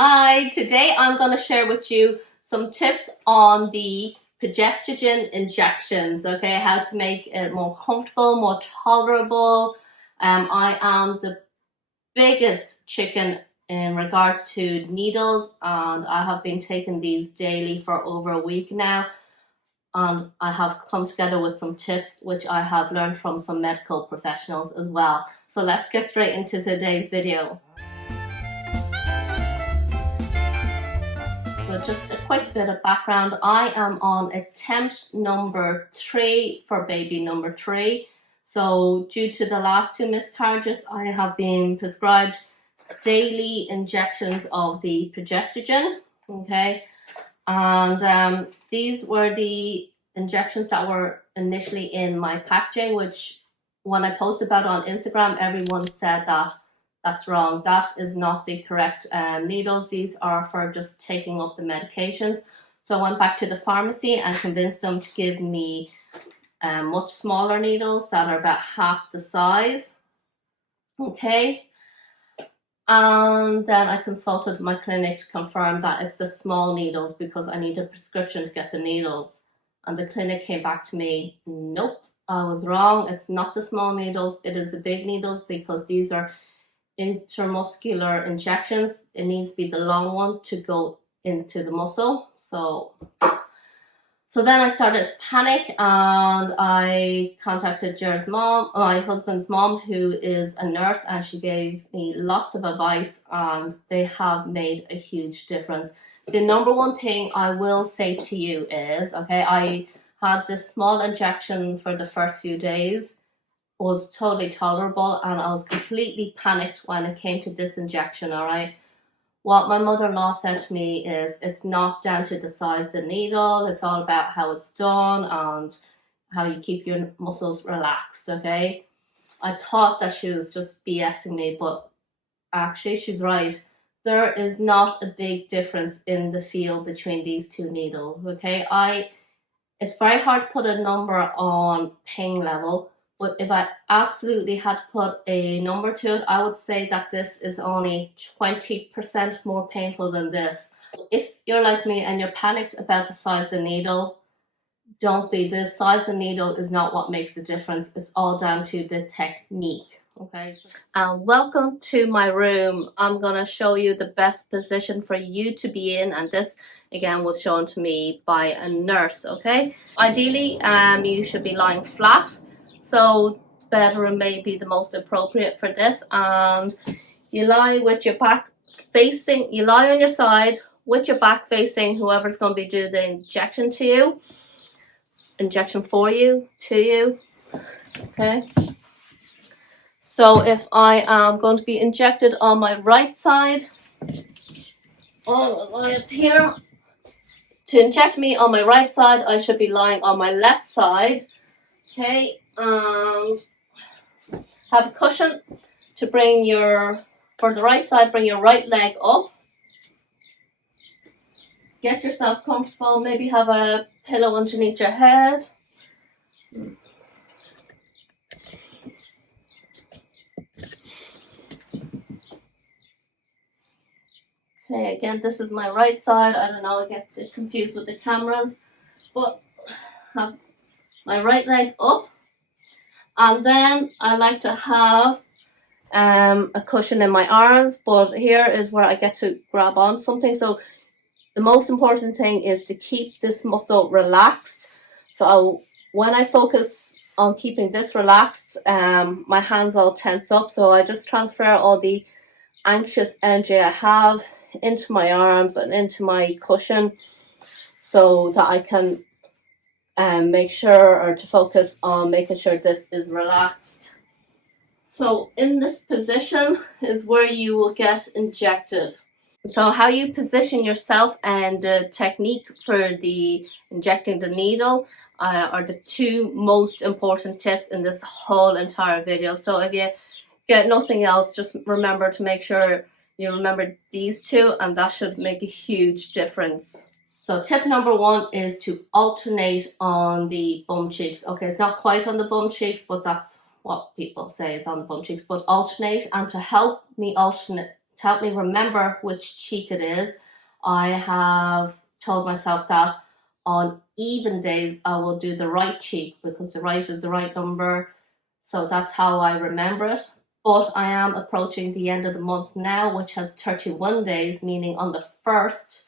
Hi, today I'm going to share with you some tips on the progesterone injections, okay, how to make it more comfortable, more tolerable. I am the biggest chicken in regards to needles, and I have been taking these daily for over a week now, and I have come together with some tips which I have learned from some medical professionals as well. So let's get straight into today's video. So just a quick bit of background. I am on attempt number 3 for baby number 3. So due to the last 2 miscarriages, I have been prescribed daily injections of the progesterone, okay? And these were the injections that were initially in my packaging, which when I posted about it on Instagram, everyone said that that's wrong. That is not the correct needles. These are for just taking up the medications. So I went back to the pharmacy and convinced them to give me much smaller needles that are about half the size. Okay. And then I consulted my clinic to confirm that it's the small needles because I need a prescription to get the needles. And the clinic came back to me, nope, I was wrong. It's not the small needles. It is the big needles because these are intramuscular injections. It needs to be the long one to go into the muscle. So then I started to panic, and I contacted Jer's mom, my husband's mom, who is a nurse, and she gave me lots of advice, and they have made a huge difference. The number one thing I will say to you is, okay, I had this small injection for the first few days, was totally tolerable, and I was completely panicked when it came to this injection, all right? What my mother-in-law said to me is it's not down to the size of the needle, it's all about how it's done and how you keep your muscles relaxed, okay? I thought that she was just BSing me, but actually she's right. There is not a big difference in the feel between these two needles, okay? It's very hard to put a number on pain level, but if I absolutely had to put a number to it, I would say that this is only 20% more painful than this. If you're like me and you're panicked about the size of the needle, don't be. The size of the needle is not what makes the difference. It's all down to the technique. Okay. And welcome to my room. I'm going to show you the best position for you to be in, and this again was shown to me by a nurse, okay? Ideally, you should be lying flat. So bedroom may be the most appropriate for this, and you lie with your back facing, you lie on your side with your back facing whoever's going to be doing the injection to you, injection for you, to you, okay? So if I am going to be injected on my right side, I'll lie up here. To inject me on my right side, I should be lying on my left side, okay? And have a cushion to bring for the right side, bring your right leg up. Get yourself comfortable, maybe have a pillow underneath your head. Okay, again, this is my right side. I don't know, I get a bit confused with the cameras, but have my right leg up. And then I like to have a cushion in my arms, but here is where I get to grab on something. So the most important thing is to keep this muscle relaxed. So when I focus on keeping this relaxed, my hands all tense up. So I just transfer all the anxious energy I have into my arms and into my cushion so that I can make sure, or to focus on making sure this is relaxed. So in this position is where you will get injected. So how you position yourself and the technique for the injecting the needle are the two most important tips in this whole entire video. So if you get nothing else, just remember to make sure you remember these two, and that should make a huge difference. So tip number 1 is to alternate on the bum cheeks. Okay, it's not quite on the bum cheeks, but that's what people say is on the bum cheeks. But alternate, and to help me alternate to help me remember which cheek it is, I have told myself that on even days I will do the right cheek because the right is the right number. So that's how I remember it. But I am approaching the end of the month now, which has 31 days, meaning on the 1st,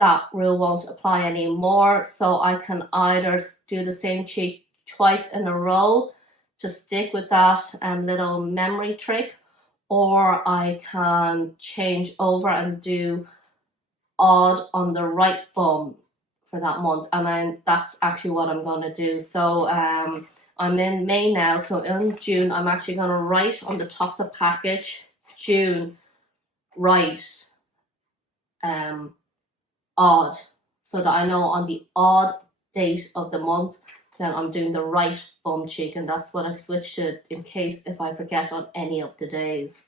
that rule won't apply anymore. So I can either do the same cheek twice in a row to stick with that little memory trick, or I can change over and do odd on the right bum for that month, and that's actually what I'm going to do. So I'm in May now, so in June I'm actually going to write on the top of the package, June, write odd, so that I know on the odd date of the month then I'm doing the right bum cheek, and that's what I've switched to in case if I forget on any of the days.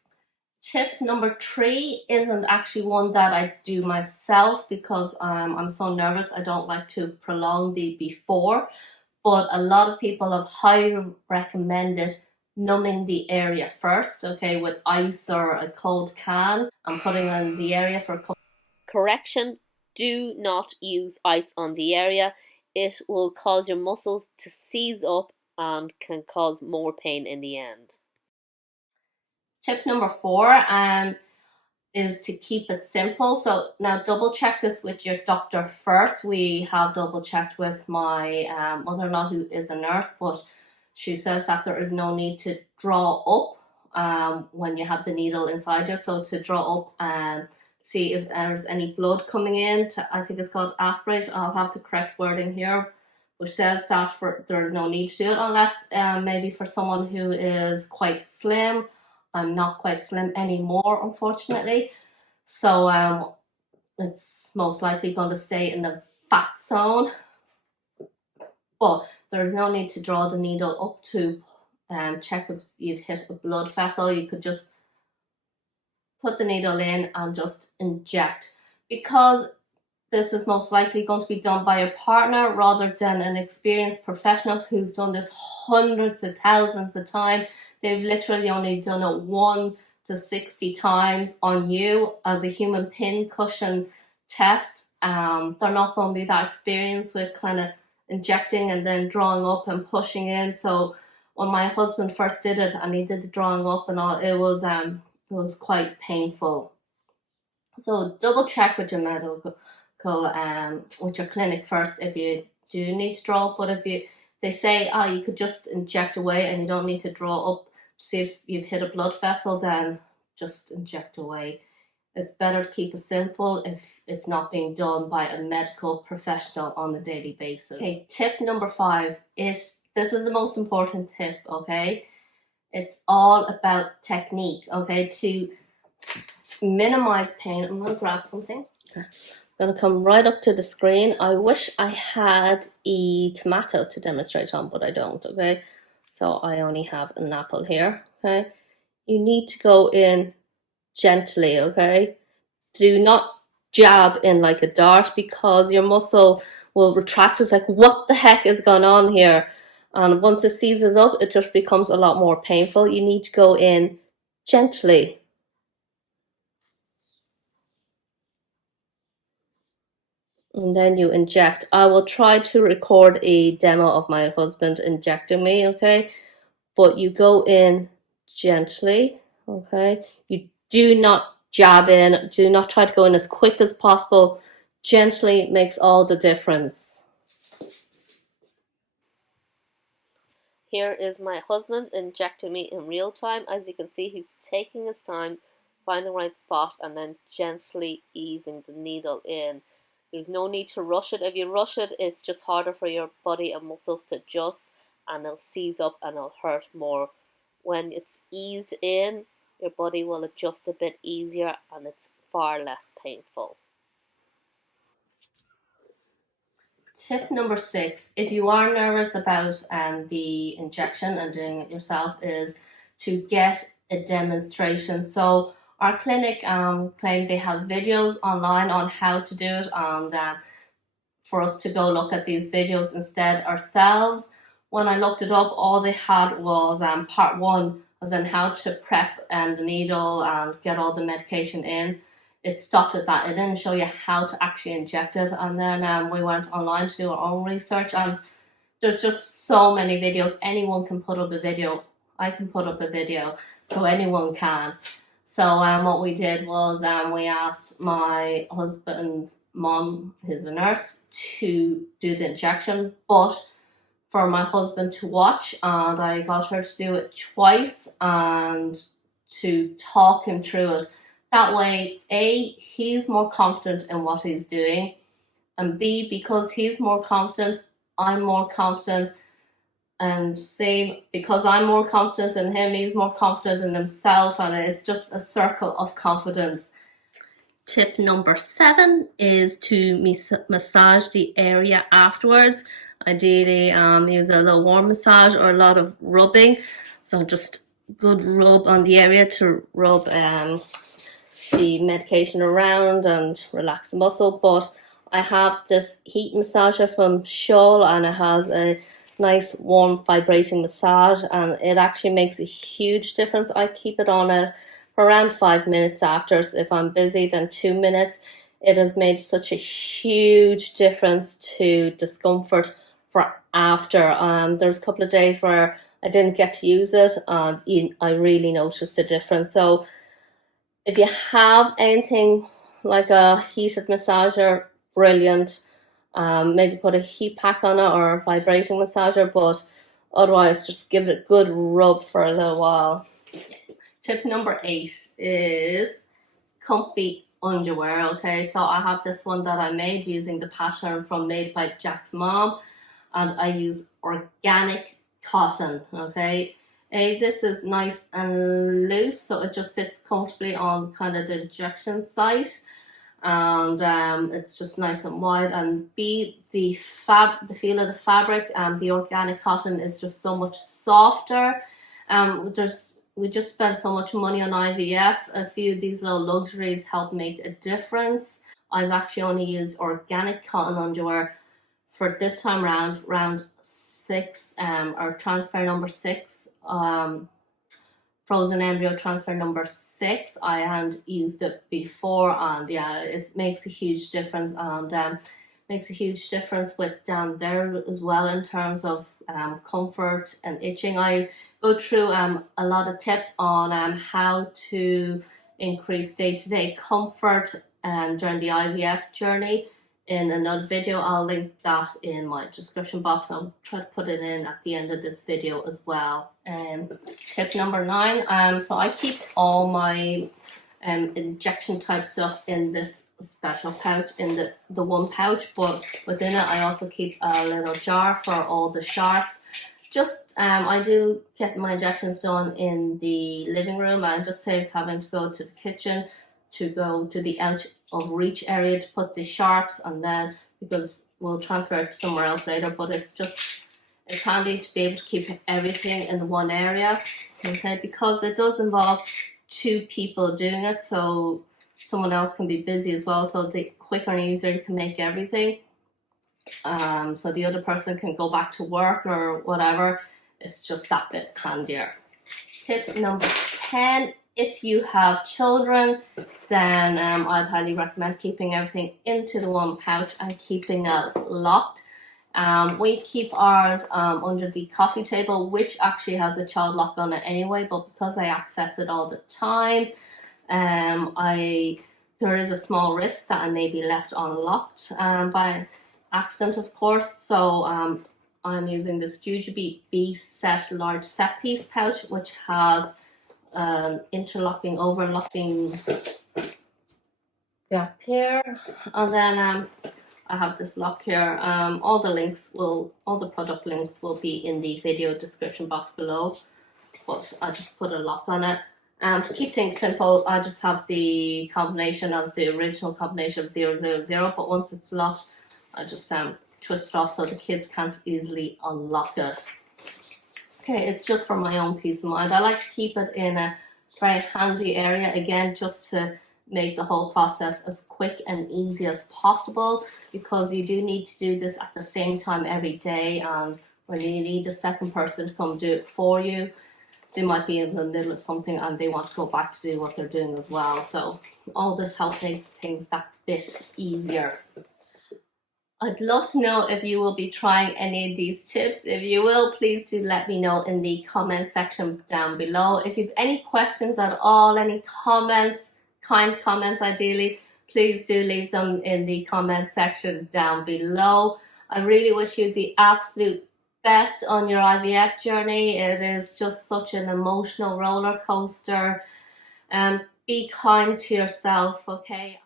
Tip number 3 isn't actually one that I do myself because I'm so nervous. I don't like to prolong the before, but a lot of people have highly recommended numbing the area first, okay, with ice or a cold can and putting on the area for a couple. Correction, do not use ice on the area. It will cause your muscles to seize up and can cause more pain in the end. Tip number 4 is to keep it simple. So now double check this with your doctor first. We have double checked with my mother-in-law, who is a nurse, but she says that there is no need to draw up when you have the needle inside you. So to draw up and see if there's any blood coming in, I think it's called aspirate. I'll have the correct wording here, which says that there is no need to do it unless maybe for someone who is quite slim. I'm not quite slim anymore, unfortunately. So it's most likely going to stay in the fat zone. But there's no need to draw the needle up to check if you've hit a blood vessel. You could just put the needle in and just inject. Because this is most likely going to be done by a partner rather than an experienced professional who's done this hundreds of thousands of times. They've literally only done it 1 to 60 times on you as a human pin cushion test. They're not going to be that experienced with kind of injecting and then drawing up and pushing in. So when my husband first did it and he did the drawing up and all, it was quite painful. So double check with your medical, with your clinic first if you do need to draw up. But if they say, you could just inject away and you don't need to draw up to see if you've hit a blood vessel, then just inject away. It's better to keep it simple if it's not being done by a medical professional on a daily basis. Okay, tip number 5. This is the most important tip, okay? It's all about technique, okay? To minimize pain, I'm going to grab something. I'm going to come right up to the screen. I wish I had a tomato to demonstrate on, but I don't, okay? So I only have an apple here, okay? You need to go in gently, okay? Do not jab in like a dart because your muscle will retract. It's like, what the heck is going on here? And once it seizes up, it just becomes a lot more painful. You need to go in gently. And then you inject. I will try to record a demo of my husband injecting me, okay? But you go in gently, okay? You do not jab in. Do not try to go in as quick as possible. Gently makes all the difference. Here is my husband injecting me in real time. As you can see, he's taking his time, finding the right spot, and then gently easing the needle in. There's no need to rush it. If you rush it, it's just harder for your body and muscles to adjust, and it'll seize up and it'll hurt more. When it's eased in, your body will adjust a bit easier and it's far less painful. Tip number 6, if you are nervous about the injection and doing it yourself, is to get a demonstration. So our clinic claim they have videos online on how to do it, and for us to go look at these videos instead ourselves. When I looked it up, all they had was part 1 as in how to prep the needle and get all the medication in. It stopped at that. It didn't show you how to actually inject it. And then we went online to do our own research, and there's just so many videos. Anyone can put up a video. I can put up a video, so anyone can. So what we did was we asked my husband's mom, who's a nurse, to do the injection, but for my husband to watch, and I got her to do it twice and to talk him through it. That way, A, he's more confident in what he's doing, and B, because he's more confident, I'm more confident, and C, because I'm more confident in him, he's more confident in himself, and it's just a circle of confidence. Tip number 7 is to massage the area afterwards. Ideally, use a little warm massage or a lot of rubbing. So just good rub on the area to rub the medication around and relax the muscle. But I have this heat massager from Shen, and it has a nice warm vibrating massage, and it actually makes a huge difference. I keep it on it for around 5 minutes after. So if I'm busy, then 2 minutes. It has made such a huge difference to discomfort for after. There's a couple of days where I didn't get to use it, and I really noticed a difference. So if you have anything like a heated massager, brilliant. Maybe put a heat pack on it or a vibrating massager, but otherwise just give it a good rub for a little while. Tip number 8 is comfy underwear. Okay, so I have this one that I made using the pattern from Made by Jack's Mom, and I use organic cotton. Okay, this is nice and loose, so it just sits comfortably on kind of the injection site, and it's just nice and wide. And B, the feel of the fabric, the organic cotton is just so much softer. We just spent so much money on IVF. A few of these little luxuries help make a difference. I've actually only used organic cotton underwear for this time round 6, or transfer number 6, frozen embryo transfer number 6. I hadn't used it before, and yeah, it makes a huge difference, and makes a huge difference with down there as well in terms of comfort and itching. I go through a lot of tips on how to increase day-to-day comfort during the IVF journey in another video. I'll link that in my description box. I'll try to put it in at the end of this video as well. Tip number 9, so I keep all my injection type stuff in this special pouch, in the one pouch, but within it I also keep a little jar for all the sharps. Just I do get my injections done in the living room, and it just saves having to go to the kitchen, to go to the out of reach area to put the sharps, and then because we'll transfer it somewhere else later, but it's handy to be able to keep everything in the one area. Okay, because it does involve 2 people doing it, so someone else can be busy as well, so the quicker and easier you can make everything, so the other person can go back to work or whatever. It's just that bit handier. Tip number 10, if you have children, then I'd highly recommend keeping everything into the one pouch and keeping it locked. We keep ours under the coffee table, which actually has a child lock on it anyway, but because I access it all the time, there is a small risk that I may be left unlocked by accident, of course. So I'm using this Jujube B-Set large set piece pouch, which has interlocking, overlocking gap here, and then I have this lock here. All the product links will be in the video description box below, but I just put a lock on it. To keep things simple, I just have the combination as the original combination of 000, but once it's locked, I just twist it off so the kids can't easily unlock it. Okay, it's just for my own peace of mind. I like to keep it in a very handy area, again, just to make the whole process as quick and easy as possible, because you do need to do this at the same time every day, and when you need a second person to come do it for you, they might be in the middle of something and they want to go back to do what they're doing as well. So all this helps make things that bit easier. I'd love to know if you will be trying any of these tips. If you will, please do let me know in the comment section down below. If you have any questions at all, any comments, kind comments ideally, please do leave them in the comment section down below. I really wish you the absolute best on your IVF journey. It is just such an emotional roller coaster. Be kind to yourself, okay?